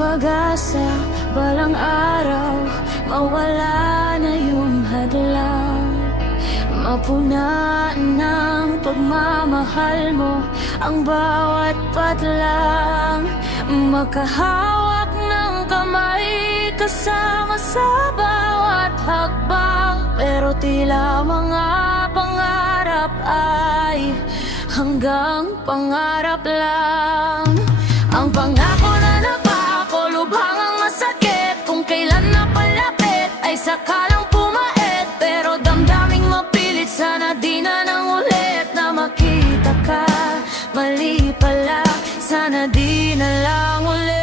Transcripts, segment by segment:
pag-asa, balang araw mawala na yung hadlang. Mapuna ng pagmamahal mo ang bawat patlang. Makahawak ng kamay kasama sa bawat hakbang. Pero tila mga pangarap ay hanggang pangarap lang. Ang pangako na napako, lubhang ang masakit. Kung kailan napalapit ay sakalang pumait. Pero damdaming mapilit, sana di na nang ulit na makita ka. Mali pala, sana di na lang ulit.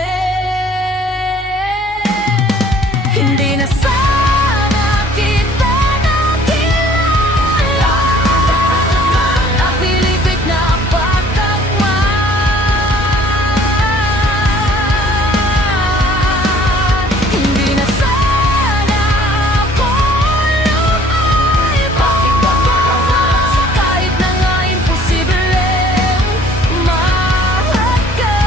Hindi na sana kita nakilala. Napilipit na pagtagman. Hindi na sana ako lumaypas. Kahit na nga imposibleng mahal ka.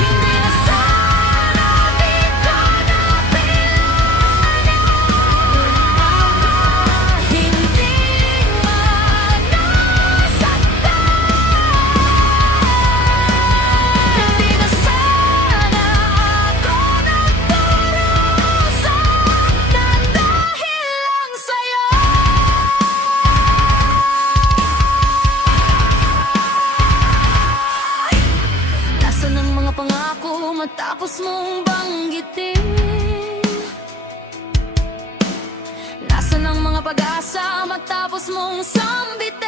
Hindi na sana di ka napilanin mo. Hindi man nasaktan. Hindi na sana ako nagparusa nang dahil lang sa'yo. Nasaan ang mga pangako matapos mong banggitin? Nasaan ang mga pag-asa matapos mong sambitin?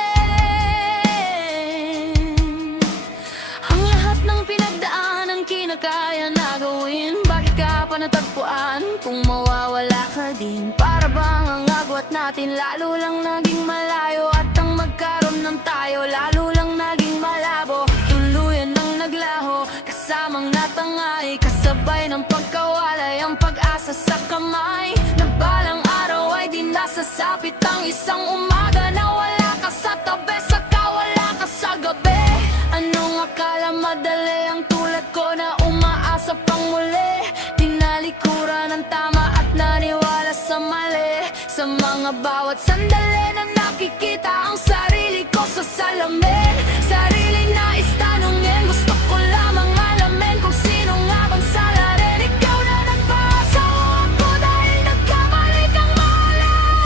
Ang lahat ng pinagdaanan kinakaya na gawin. Bakit ka pa natagpuan kung mawawala ka din? Para bang ang agwat natin lalo lang naging malayo? At ang magkaroon ng tayo lalo lang naging malabo. Tuluyan ng naglaho, kasamang natangay. Kasabay ng pagkawalay, ang pag-asa sa kamay. Na balang araw ay di nasasapit ang isang umaga na wala ka sa tabi, saka wala ka sa gabi. Anong akala madali ang tulad ko na umaasa pang muli? Tinalikuran ng tama at naniwala sa mali. Sa mga bawat sandali na nakikita ang sarili ko sa salamin. Sarili na istanungin, gusto ko lamang alamin kung sino nga bang salarin. Ikaw na nagpasawa ako dahil nagkamali kang mahalin.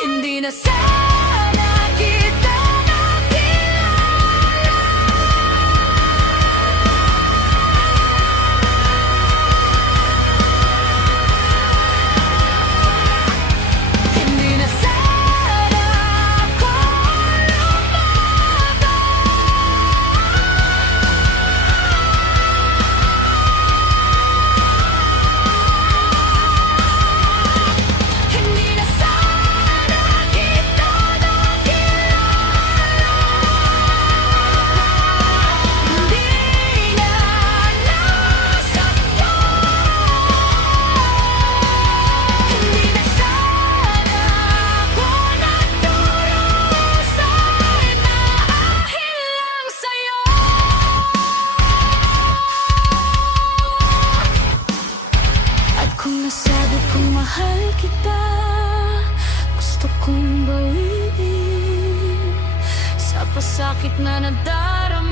Hindi na sana kita nakilala. Hindi na sana ako Hindi na sana kita nakilala. Hindi na nasaktan. Hindi na sana ako nagdurusa dahil lang sa'yo. At kung nasabi kong mahal kita, gusto kong bawiin sa pasakit na nadarama.